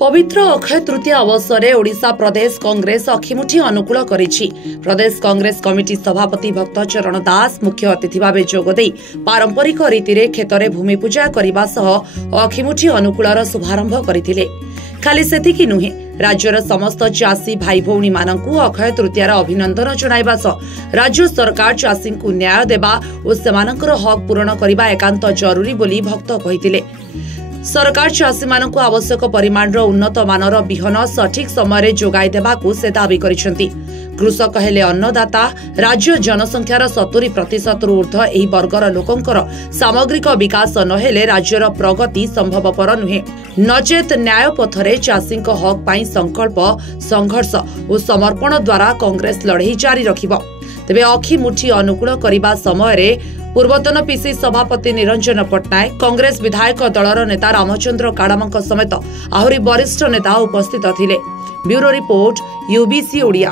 पवित्र अक्षय तृतीया अवसर में ओडिशा प्रदेश कांग्रेस अखिमुठी अनुकूल करिछि। प्रदेश कांग्रेस कमिटी सभापति भक्त चरण दास मुख्य अतिथि भाव जोगदे पारंपरिक रीति क्षेत्र भूमि पूजा करने सह अखिमुठी अनुकूलर शुभारंभ करथिले। खाली सेतिकी नुहे, राज्यर समस्त चाषी भाई भौणी मानकु अक्षय तृतीयार अभिनंदन जणाइबा सह राज्य सरकार चाषी को न्याय देबा और सेमानकर हक पूरण करबा एकांत जरूरी बोली भक्त कहिथिले। सरकार चाषी मानकु आवश्यक परिमाणर उन्नत मानर बिहन सठिक समय जोगाई देबाकु से दाबी करिसेंति। कृषक हेले अन्नदाता। राज्य जनसंख्यार 70% रु ऊर्ध्व एही वर्गर लोकंकर सामग्रिक विकास नहेले राज्यर प्रगति संभवपर नुहे। नचेत न्याय पथरे चाषीक हक पाई संकल्प, संघर्ष और समर्पण द्वारा कांग्रेस लड़ाई जारी रखिब। तेबे अखिमुठी अनुकूल करने समय पूर्वतन पीसी सभापति निरंजन पट्टनायक, कांग्रेस विधायक दलर नेता रामचंद्र काडामक समेत आहुरी वरिष्ठ नेता उपस्थित थिले। Bureau report, UBC Odia.